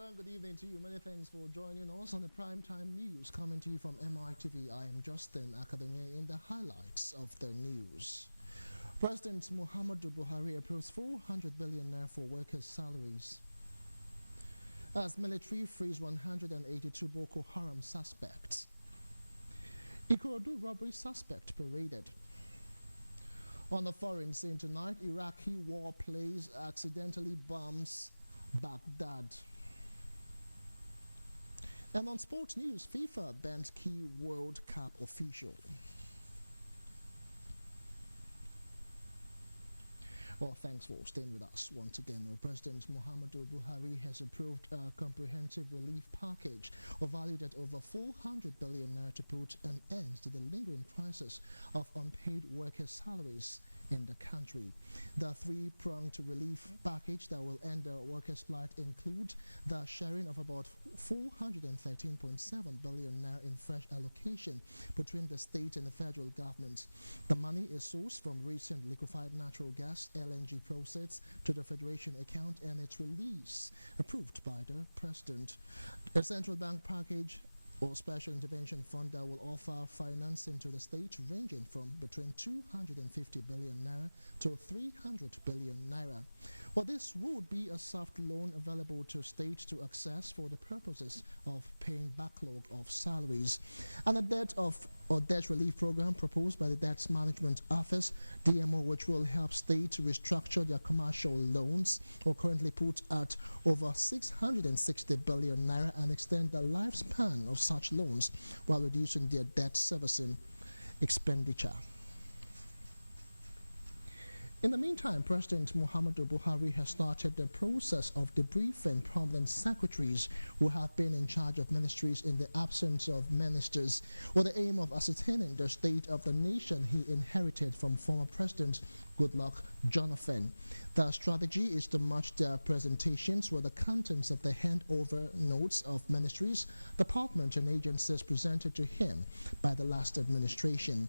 Hello, good evening to you. Many thanks for joining us on the Primetime News coming to you from Mitv. I am Justin Academy in the highlights of the news. President Muhammadu Buhari approves 400 billion naira for workers' salaries. As military frees 182 Boko Haram suspects. Ikorodu robbery suspect paraded. On the foreign scene tonight, Iraqi warplanes accidentally bombs Baghdad. And on sports news, FIFA bans key World Cup official. Well, thanks for staying with us once again. President Muhammadu Buhari has approved a comprehensive relief package valued at over 400 billion naira to put an end to the lingering crisis of unpaid workers' salaries in the country. The three-pronged relief package that will end the workers' plight include the sharing of about 413.7 billion naira in fresh allocation between the state and the federal government. The money is sourced from recent liquefied natural gas LNG proceeds to the Federation account, and its release approved by the President. A central bank package or special intervention fund that will offer financing to the state ranging from between 250 billion naira to 300 billion naira. Well, this would be a soft loan available to state to access for the purposes of paying backlog of salaries. And a debt relief program proposed by the Debt Management Office, DMO, which will help states restructure their commercial loans, or currently put at over 660 billion naira, and extend the lifespan of such loans while reducing their debt servicing expenditure. In the meantime, President Muhammadu Buhari has started the process of debriefing prominent secretaries who have been in charge of ministries in the absence of ministers, with the aim of ascertaining the state of the nation he inherited from former President Goodluck Jonathan. The strategy is to match their presentations with the contents of the handover notes of ministries, departments and agencies presented to him by the last administration.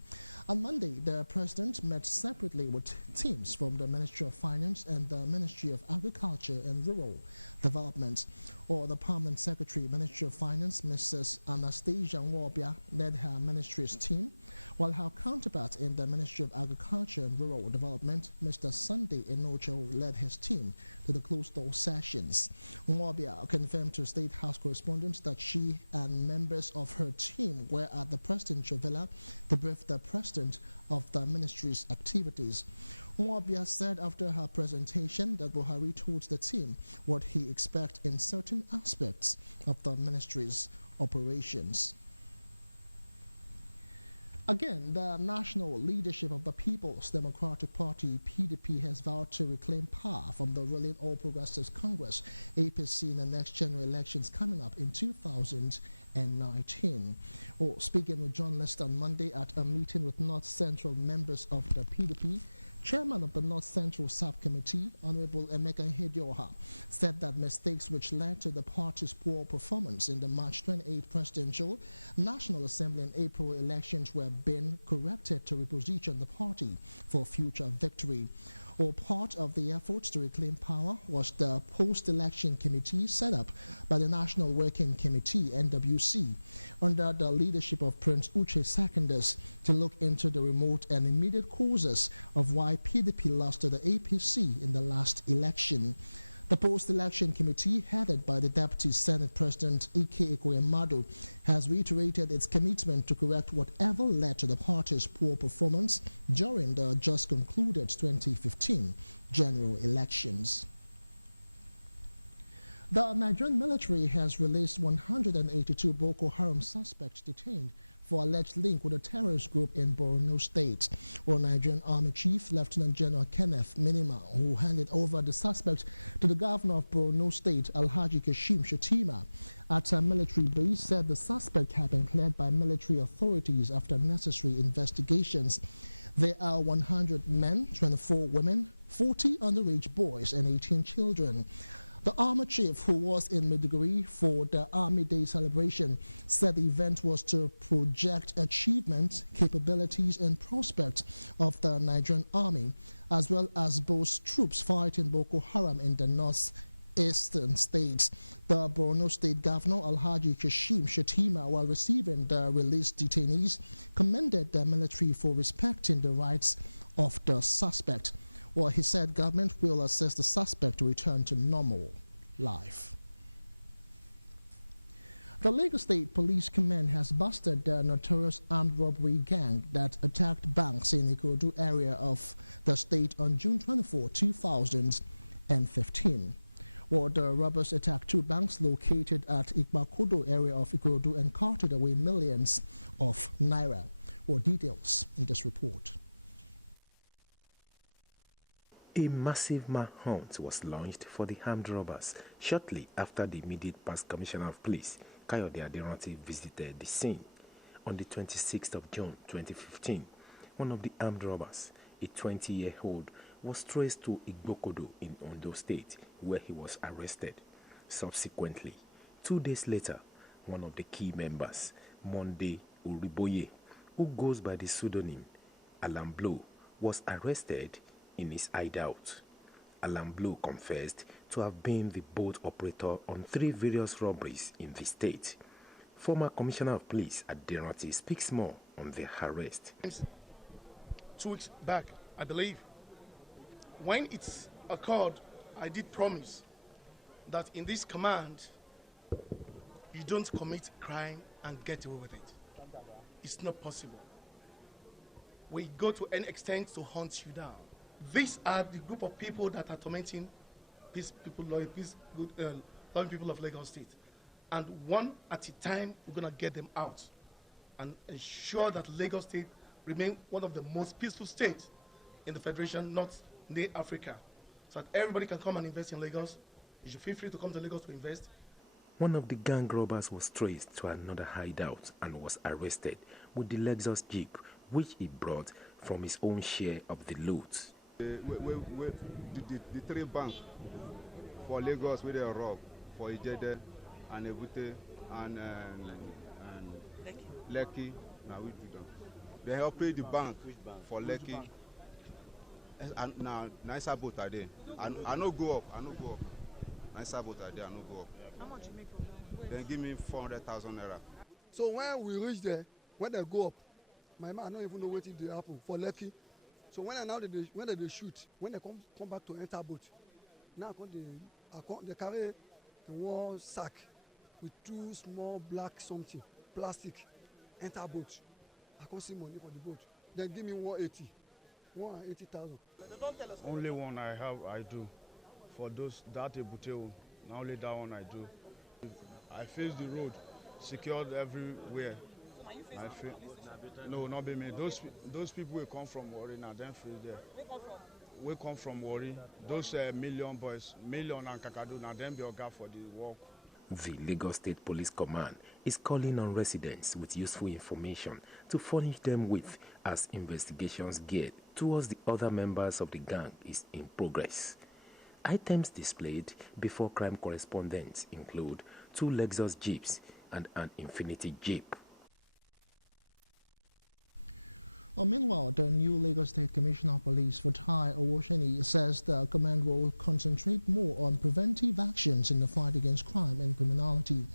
On Monday, the President met separately with teams from the Ministry of Finance and the Ministry of Agriculture and Rural Development. Or the Permanent Secretary, Ministry of Finance, Mrs. Anastasia Nwobia, led her ministry's team, while her counterpart in the Ministry of Agriculture and Rural Development, Mr. Sunday Enocho, led his team to the closed-door sessions. Nwobia confirmed to State House correspondents that she and members of her team were at the presidential villa to brief the president of the ministry's activities. Nwobia said after her presentation that Buhari told the team what he expects in certain aspects of the ministry's operations. Again, the national leadership of the People's Democratic Party, PDP, has vowed to reclaim power from the ruling All Progressives Congress, APC, in the next general elections coming up in 2019. Speaking with journalists on Monday at a meeting with North Central members of the PDP, Chairman of the North Central Subcommittee, Honorable Emeka Hedioha, said that mistakes which led to the party's poor performance in the March 28 presidential, National Assembly and April elections were being corrected to reposition the party for future victory. Part of the efforts to reclaim power was the post-election committee set up by the National Working Committee, NWC, under the leadership of Prince Uche Secondus, to look into the remote and immediate causes of why PDP lost to the APC in the last election. The post-election committee, headed by the Deputy Senate President Ike Ekweamadu, has reiterated its commitment to correct whatever led to the party's poor performance during the just concluded 2015 general elections. The Nigerian military has released 182 Boko Haram suspects detained for alleged link with a terrorist group in Borno State. Nigerian Army Chief Lieutenant General Kenneth Minima, who handed over the suspect to the governor of Borno State, Alhaji Kashim Shatima, at a military base, said the suspect had been cleared by military authorities after necessary investigations. There are 100 men, 24 women, 40 underage boys, and 18 children. The army chief, who was in Maiduguri for the Army Day celebration, said the event was to project achievements, capabilities, and prospects of the Nigerian Army, as well as both troops fighting Boko Haram in the eastern states. The Borno State Governor Alhaji Kashim Shettima, while receiving the released detainees, commended the military for respecting the rights of the suspect. Well, he said government will assist the suspect to return to normal life. The Lagos State Police Command has busted the notorious armed robbery gang that attacked banks in the Ikorodu area of the state on June 24, 2015. Well, the robbers attacked 2 banks located at Ikbakodo area of Ikorodu and carted away millions of naira. More details in this report. A massive manhunt was launched for the armed robbers shortly after the immediate past Commissioner of Police, Kayode Aderanti, visited the scene. On the 26th of June 2015, one of the armed robbers, a 20-year-old, was traced to Igbokodo in Ondo State, where he was arrested. Subsequently, 2 days later, one of the key members, Monday Uriboye, who goes by the pseudonym Alan Blow, was arrested in his hideout. Alan Blow confessed to have been the boat operator on 3 various robberies in the state. Former Commissioner of Police Aderanti speaks more on their arrest. 2 weeks back, I believe, when it occurred, I did promise that in this command, you don't commit crime and get away with it. It's not possible. We go to any extent to hunt you down. These are the group of people that are tormenting these people, loving people of Lagos State. And one at a time, we're going to get them out and ensure that Lagos State remain one of the most peaceful states in the Federation, not near Africa. So that everybody can come and invest in Lagos. You should feel free to come to Lagos to invest. One of the gang robbers was traced to another hideout and was arrested with the Lexus Jeep, which he brought from his own share of the loot. The 3 banks for Lagos where they rob, for Ijede and Ebute and Lekki. Now we do them. They help pay the bank for Lekki. And now nicer boat are there. I no go up. Nicer boat are there. I no go up. How much you make from that? Then give me 400,000 naira. So when we reach there, when they go up, my man I don't even know what will happen for Lekki. So when they shoot, when they come back to enter boat, now they carry one sack with 2 small black something, plastic, enter boat. I can't see money for the boat. Then give me 180,000. Only one I do. For that Ebute, not only that one I do. I face the road, secured everywhere. No, not be me. Those people will come from Warri now. Then face there. We come from Warri. Those million boys, Million and Kakadu now. Then be organ for the work. The Lagos State Police Command is calling on residents with useful information to furnish them with as investigations geared towards the other members of the gang is in progress. Items displayed before crime correspondents include 2 Lexus Jeeps and an Infiniti Jeep. Meanwhile, the new Lagos State Commissioner of Police, Fatai Owosheni, says the command will concentrate more on preventive actions in the fight against crime and criminality.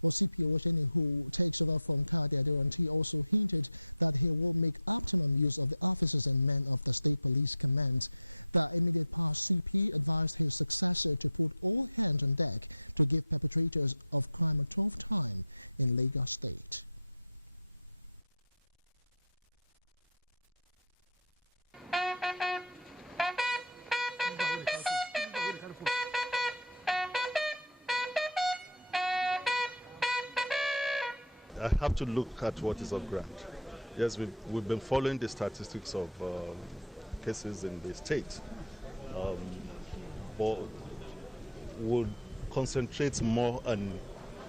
Well, CP Owosheni, who takes over from Kayode Aderanti, also hinted that he will make optimum use of the officers and men of the State Police Command. The immediate past CP advised his successor to put all hands on deck to give perpetrators of crime a tough time in Lagos State. I have to look at what is on ground. Yes, we've been following the statistics of cases in the state, but would concentrate more on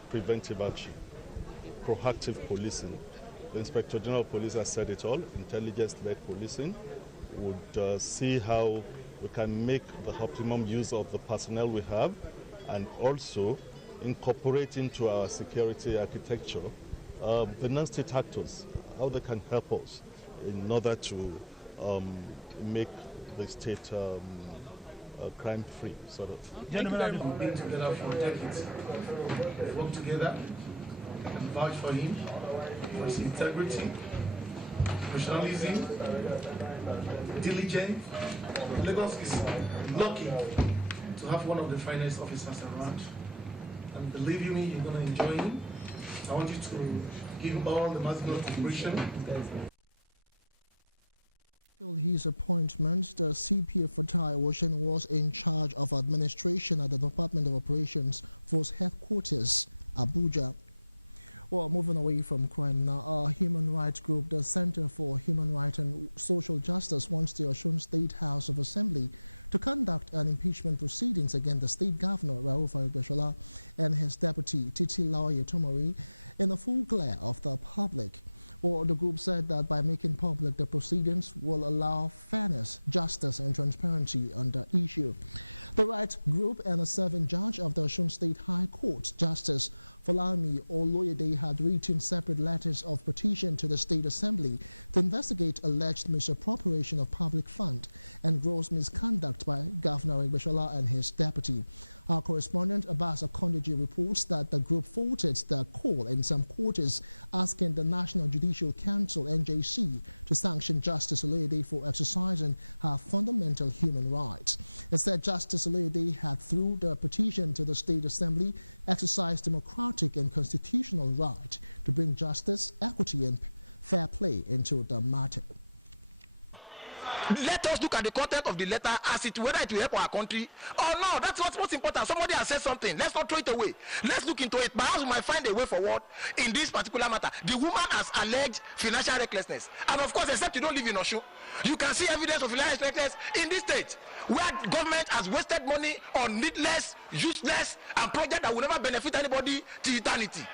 preventive action, proactive policing. The Inspector General of Police has said it all, intelligence-led policing. Would see how we can make the optimum use of the personnel we have and also incorporate into our security architecture the non-state actors, how they can help us in order to make the state crime-free sort of. Gentlemen, we've been together for decades. We work together and vouch for him, for his integrity, professionalism, diligence. Lagos is lucky to have one of the finest officers around. And believe me, you're going to enjoy him. I want you to give all the maximum cooperation. Till his appointment, the CP of Fatai Ocean was in charge of administration at the Department of Operations Force Headquarters, Abuja. Well, moving away from crime now, a human rights group, the Center for Human Rights and Social Justice, wants the Osun State House of Assembly to conduct an impeachment proceedings against the state governor, Rauf Aregbesola, and his deputy, Titilaoye Tomori, in the full glare of the public. Well, the group said that by making public the proceedings will allow fairness, justice, and transparency on the issue. The rights group and a serving judge of the Osun State High Court, Justice Folami Oloyede, had written separate letters of petition to the State Assembly to investigate alleged misappropriation of public fund and gross misconduct by Governor Aregbesola and his deputy. Our correspondent Abbas Akondiji reports that the group faulted the call in some quarters asking the National Judicial Council (NJC) to sanction Justice Oloyede for exercising her fundamental human rights. It said Justice Oloyede had, through the petition to the State Assembly, exercised democratic and constitutional right to bring justice, equity, and fair play into the matter. Let us look at the content of the letter as it whether it will help our country or no. That's what's most important. Somebody has said something. Let's not throw it away. Let's look into it. Perhaps we might find a way forward in this particular matter. The woman has alleged financial recklessness, and of course, except you don't live in Osun, you can see evidence of financial recklessness in this state, where government has wasted money on needless, useless, and projects that will never benefit anybody till eternity.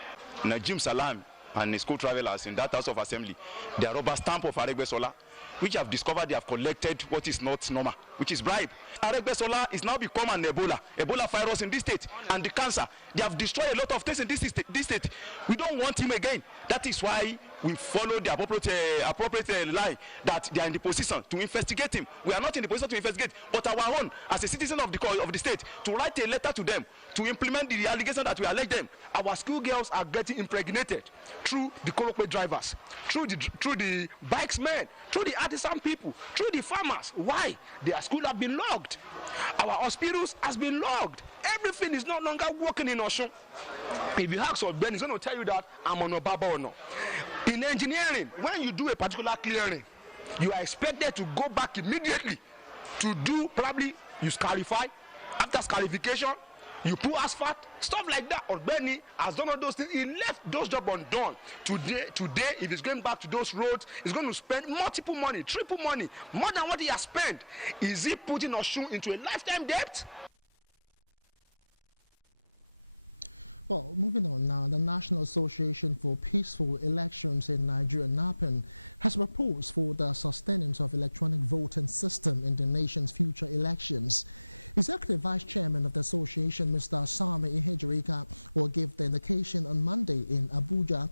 Najim Salam and his co-travelers in that House of Assembly, they are rubber stamp of Aregbesola, which have discovered they have collected what is not normal, which is bribe. Aregbesola is now become an Ebola virus in this state, and the cancer. They have destroyed a lot of things in this state. We don't want him again. That is why we follow the appropriate line that they are in the position to investigate him. We are not in the position to investigate, but our own, as a citizen of the state, to write a letter to them, to implement the allegation that we allege them. Our schoolgirls are getting impregnated through the Korokwe drivers, through the bikesmen, through the artisan people, through the farmers. Why? Their school have been logged. Our hospitals has been logged. Everything is no longer working in Osun. If you ask Ben, he's going to tell you that I'm on a baba or no. In engineering, when you do a particular clearing, you are expected to go back immediately to do, probably you scarified. After scarification, you put asphalt, stuff like that. Or Benny has done all those things. He left those jobs undone. Today, if he's going back to those roads, he's going to spend multiple money, triple money, more than what he has spent. Is he putting Osun into a lifetime debt? Well, moving on now, the National Association for Peaceful Elections in Nigeria, NAPEN, has proposed for the sustenance of electronic voting system in the nation's future elections. Executive Vice Chairman of the association, Mr. Sami Ihejirika, will give the indication on Monday in Abuja.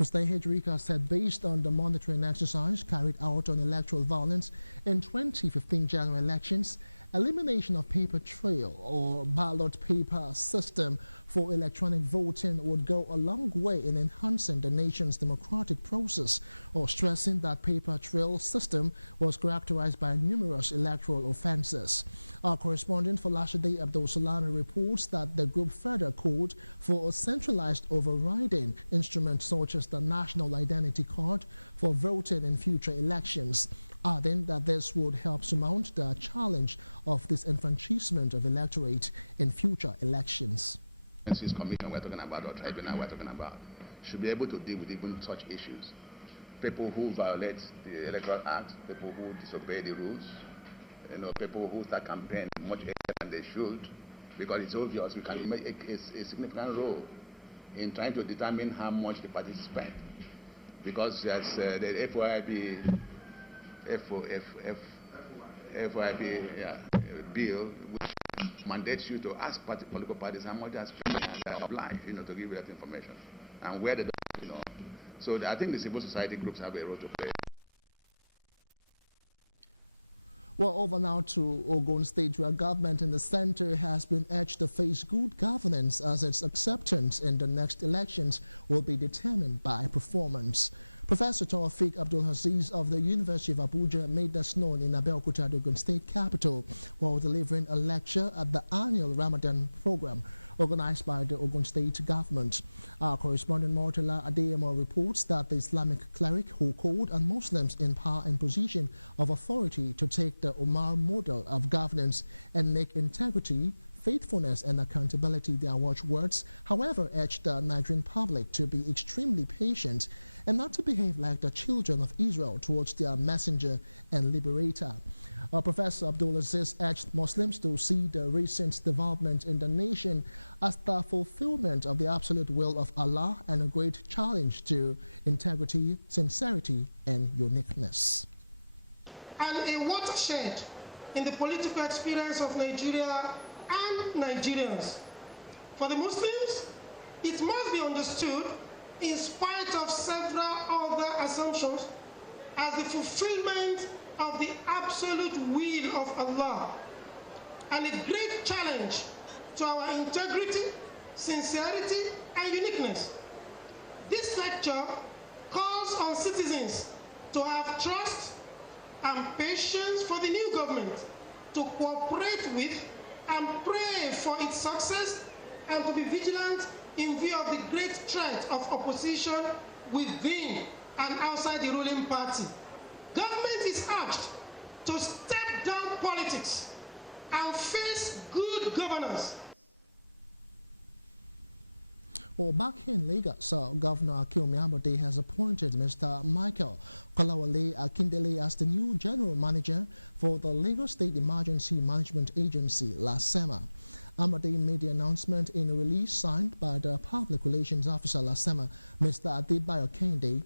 Mr. Ihejirika said based on the monitoring exercise carried out on electoral violence in 2015 general elections, elimination of paper trail or ballot paper system for electronic voting would go a long way in enhancing the nation's democratic process, or stressing that paper trail system was characterized by numerous electoral offenses. Our correspondent Falashade Abdul Salami reports that the group further called for a centralized overriding instrument such as the National Identity Card for voting in future elections, adding that this would help surmount the challenge of disenfranchisement of electorate in future elections. Commission we're talking about, or tribunal we're talking about, should be able to deal with even such issues. People who violate the Electoral Act, people who disobey the rules, people who start campaigning much earlier than they should, because it's obvious we can make a significant role in trying to determine how much the parties spend. Because there's the FYP bill, which mandates you to ask political parties how much they are spending, and they are obliged, to give you that information and where they don't, So I think the civil society groups have a role to play. Well, over now to Ogun State, where government in the center has been urged to face good governance as its acceptance in the next elections will be determined by performance. Professor Tawfiq Abdul-Aziz of the University of Abuja made this known in Abeokuta, Ogun State capital, while delivering a lecture at the annual Ramadan program organized by the Ogun State government. Our correspondent Mortala Adeyemo reports that the Islamic cleric who called on Muslims in power and position of authority to take the Umar model of governance and make integrity, faithfulness and accountability their watchwords, however, urged the Nigerian public to be extremely patient and not to behave like the children of Israel towards their messenger and liberator. Professor Abdul-Aziz urged Muslims to see the recent development in the nation as the fulfillment of the absolute will of Allah and a great challenge to integrity, sincerity and uniqueness. And a watershed in the political experience of Nigeria and Nigerians. For the Muslims, it must be understood, in spite of several other assumptions, as the fulfillment of the absolute will of Allah and a great challenge to our integrity, sincerity, and uniqueness. This lecture calls on citizens to have trust and patience for the new government, to cooperate with and pray for its success, and to be vigilant in view of the great threat of opposition within and outside the ruling party. Government is urged to step down politics and face good governance. Well, back here in Lagos, Governor Akinwumi Ambode has appointed Mr. Michael Kolawole Akindele as the new general manager for the Lagos State Emergency Management Agency, LASEMA. Ambode made the announcement in a release signed by the Public Relations Officer, LASEMA, Mr. Adebayo Kende.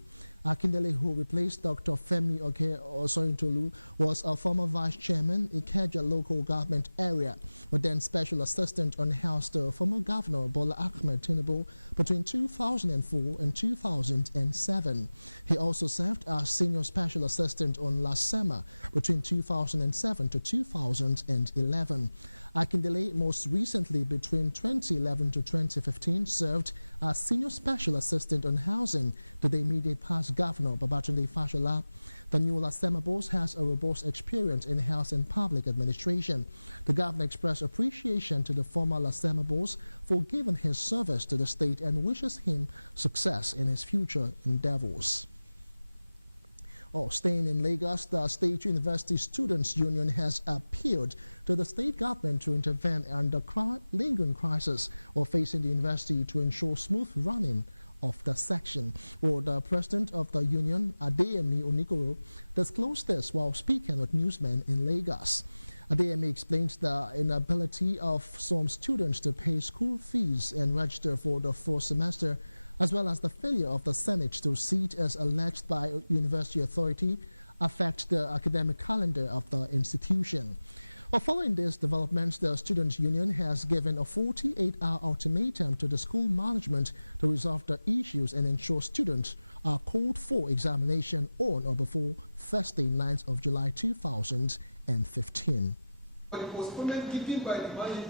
Akindele, who replaced Dr. Femi Osoyintolu, was a former vice chairman in Ikeja local government area, but then special assistant on House to former Governor Bola Ahmed Tinubu between 2004 and 2007. He also served as senior special assistant on LASEMA between 2007 to 2011. Akindele, most recently between 2011 to 2015, served as Senior Special Assistant on Housing to the immediate past Governor Babatunde Fashola. The new LASEMA boss has a robust experience in health and public administration. The Governor expressed appreciation to the former LASEMA boss for giving his service to the state and wishes him success in his future endeavors. Staying in Lagos, the State University Students' Union has appealed to the state government to intervene on the lingering crisis facing the university to ensure smooth running of the section. The president of the union, Adeyemi Onikoro, disclosed this while speaking with newsmen in Lagos. Adeyemi explains the inability of some students to pay school fees and register for the fall semester, as well as the failure of the Senate to seat, as alleged by university authority, affect the academic calendar of the institution. Following this development, the Students' Union has given a 48-hour ultimatum to the school management to resolve the issues and ensure students are called for examination on or before Thursday, 9th of July 2015. For the postponement given by the management,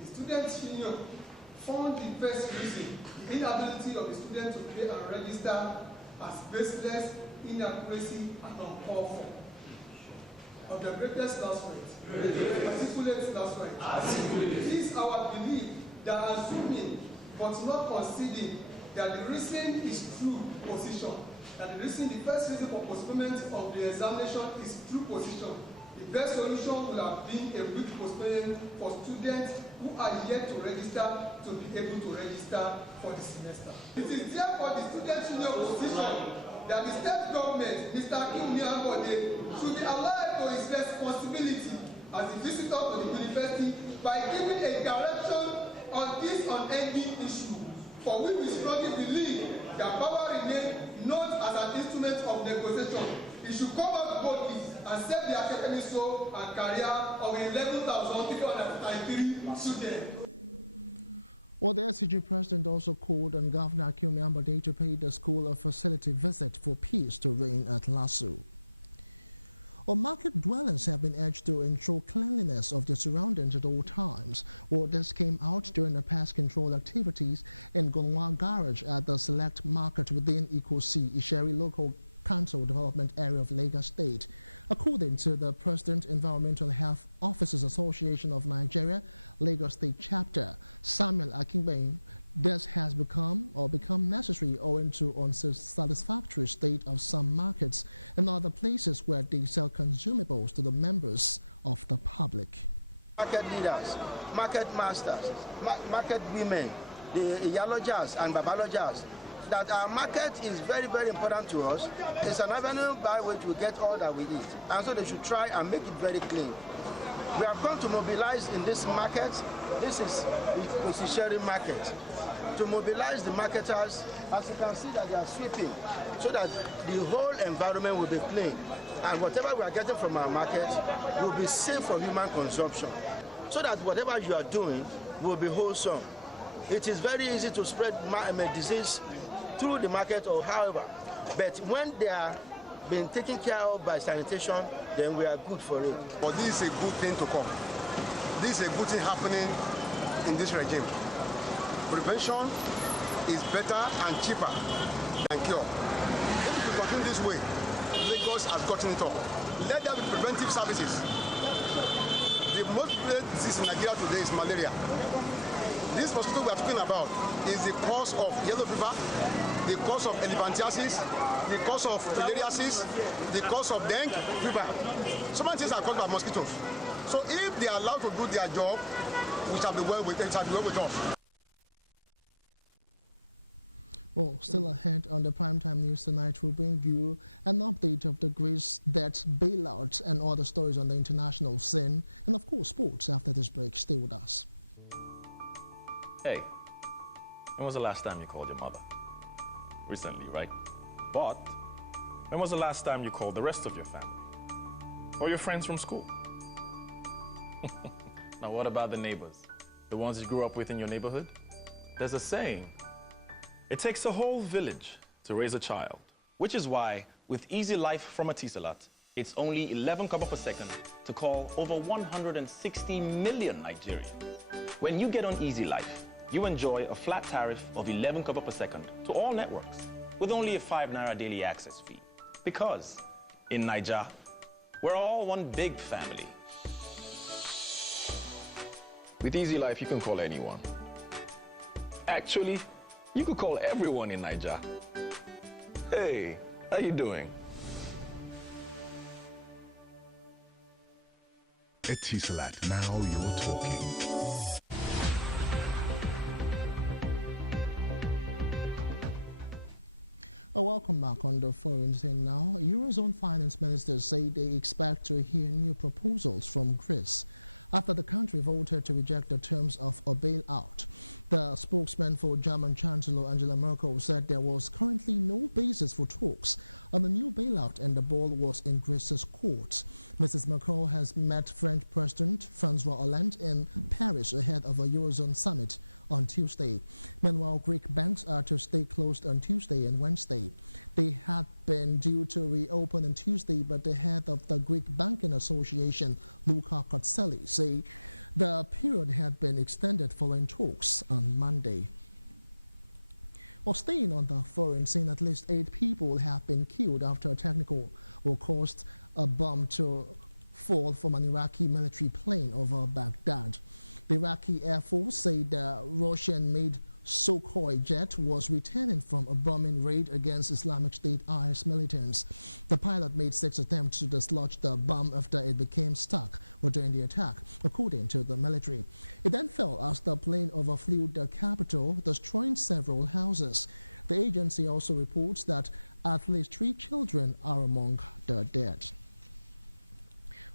the Students' Union found the first reason, the inability of the student to pay and register, as baseless, inaccuracy, and uncalled for. Of the greatest last rate, articulate last rate. It is our belief that assuming but not conceding that the reason is true position, that the first reason for postponement of the examination is true position, the best solution would have been a week postponement for students who are yet to register to be able to register for the semester. It is therefore the Students' Union position that the state government, Mr. Akinwumi Ambode, should be alive to his responsibility as a visitor to the university by giving a direction on this unending issue, for which we strongly believe that power remains not as an instrument of negotiation. It should come out boldly and save the academic soul and career of 11,393 students. The SCG president also called on Governor Akinwumi Ambode to pay the school a facility visit for peace to reign at LASU. Well, market dwellers have been urged to ensure cleanliness of their surroundings at all times. Well, this came out during the pest control activities in Gonwa Garage at the Select Market within Ikosi, Isheri Local Council Development Area of Lagos State. According to the President, Environmental Health Officers Association of Nigeria, Lagos State Chapter, Samuel Akingbe, this has become necessary owing to unsatisfactory state of some markets and other places where they sell consumables to the members of the public. Market leaders, market masters, market women, the Iyalojas and Babalojas, that our market is very, very important to us. It's an avenue by which we get all that we eat. And so they should try and make it very clean. We are going to mobilize in this market. This is the sharing market. To mobilize the marketers, as you can see that they are sweeping, so that the whole environment will be clean. And whatever we are getting from our market will be safe for human consumption. So that whatever you are doing will be wholesome. It is very easy to spread disease through the market or however, but when they are being taken care of by sanitation, then we are good for it. But this is a good thing to come. This is a good thing happening in this regime. Prevention is better and cheaper than cure. If we continue this way, Lagos has gotten it up. Let there be preventive services. The most prevalent disease in Nigeria today is malaria. This mosquito we are talking about is the cause of yellow fever, the cause of elephantiasis, the cause of filariasis, the cause of dengue fever. So many things are caused by mosquitoes. So if they are allowed to do their job, it shall be well with us. Well, still ahead on the Primetime News tonight, we'll bring you an update of the Greece debt bailout and other stories on the international scene. And of course, sports after this break. Stay with us. Hey, when was the last time you called your mother? Recently, right? But when was the last time you called the rest of your family? Or your friends from school? Now what about the neighbors? The ones you grew up with in your neighborhood? There's a saying, it takes a whole village to raise a child. Which is why, with Easy Life from Etisalat, it's only 11 kobo per second to call over 160 million Nigerians. When you get on Easy Life, you enjoy a flat tariff of 11 kobo per second to all networks with only a 5 naira daily access fee. Because in Niger, we're all one big family. With Easy Life, you can call anyone. Actually, you could call everyone in Niger. Hey, how you doing? Etisalat, now you're talking. Welcome back on the foreign scene now. Eurozone finance ministers say they expect to hear new proposals from Greece after the country voted to reject the terms of a bailout. The spokesman for German Chancellor Angela Merkel said there was currently no basis for talks on the new bailout and the ball was in Greece's court. Mrs. Merkel has met French President François Hollande in Paris ahead of a Eurozone summit on Tuesday. Meanwhile, Greek banks are to stay closed on Tuesday and Wednesday. They had been due to reopen on Tuesday, but the head of the Greek Banking Association, Luka Kotselli, say the period had been extended following talks on Monday. Well, staying on the foreign scene, at least 8 people have been killed after a technical or caused a bomb to fall from an Iraqi military plane over Baghdad. The Iraqi Air Force said the Russian-made Sukhoi jet was returning from a bombing raid against Islamic State IS militants. The pilot made 6 attempts to dislodge the bomb after it became stuck during the attack, according to the military. It then fell as the plane overflew the capital, destroying several houses. The agency also reports that at least 3 children are among the dead.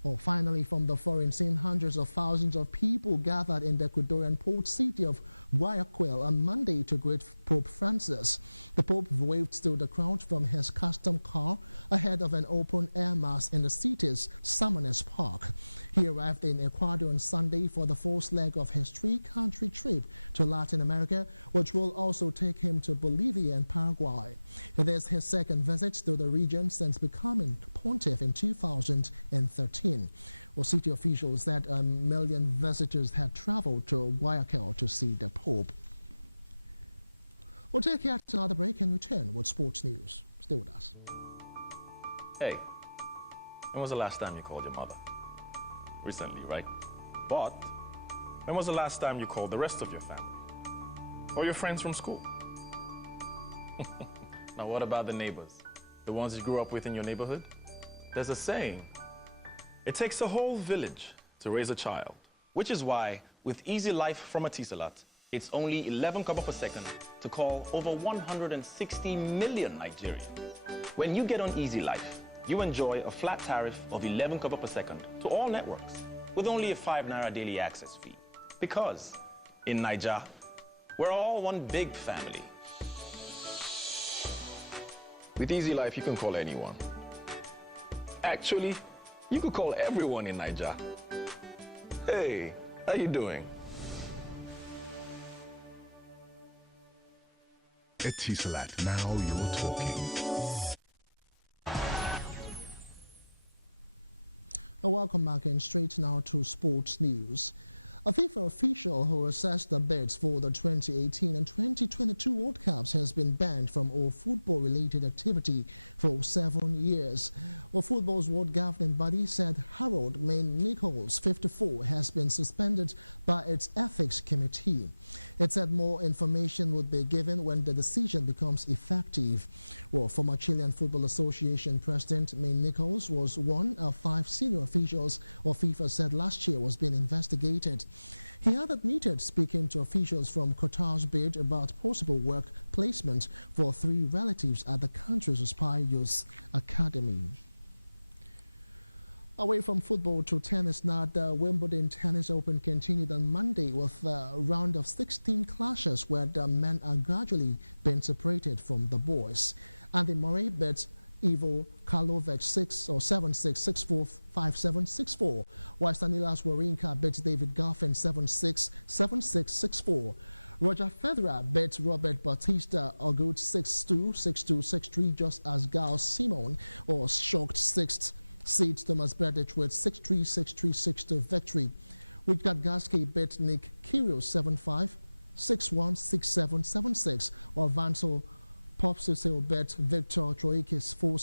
Well, finally, from the foreign scene, hundreds of thousands of people gathered in the Ecuadorian port city of Guayaquil on Monday to greet Pope Francis. The Pope waved to the crowd from his custom car ahead of an open-air mass in the city's Samanes Park. He arrived in Ecuador on Sunday for the fourth leg of his three-country trip to Latin America, which will also take him to Bolivia and Paraguay. It is his second visit to the region since becoming pontiff in 2013. Well, city officials said 1 million visitors had traveled to Guayaquil to see the Pope. We'll take yet another break and return with sports news. Stay with us. Hey, when was the last time you called your mother? Recently, right? But when was the last time you called the rest of your family? Or your friends from school? Now what about the neighbors? The ones you grew up with in your neighborhood? There's a saying, it takes a whole village to raise a child. Which is why, with Easy Life from Etisalat, it's only 11 kobo per second to call over 160 million Nigerians. When you get on Easy Life, you enjoy a flat tariff of 11 kobo per second to all networks with only a 5 naira daily access fee. Because in Niger, we're all one big family. With Easy Life, you can call anyone. Actually, you could call everyone in Niger. Hey, how you doing? Etisalat, now you're talking. Welcome back and straight now to sports news. A FIFA official who assessed the bids for the 2018 and 2022 World Cups has been banned from all football-related activity for 7 years. Well, football's world governing body said Harold Main Nichols, 54, has been suspended by its ethics committee. It said more information would be given when the decision becomes effective. Well, former Chilean Football Association President Main Nichols was one of 5 senior officials FIFA said last year was being investigated. He had admitted speaking to officials from Qatar's bid about possible work placement for 3 relatives at the country's Aspire Youth Academy. Away from football to tennis now, the Wimbledon Tennis Open continued on Monday with a round of 16 clashes where the men are gradually being separated from the boys. Andy Murray beat Ivo Karlovic 7-6, 6-4, 5-7, 6-4, while Stanislav Wawrinka beat David Goffin 7-6, 7-6, 6-4. Roger Federer beat Robert Bautista Agut 6-2, 6-2, 6-3, just as Gail Simon shocked 6th seed Thomas Berdych with 6-3, 6-3, 6-2 victory. Richard Gasquet beat Nick Kyrgios 7-5, 6-1, 6-7, 7-6, while Vansel Popsisil beat Victor Troikis 4-6.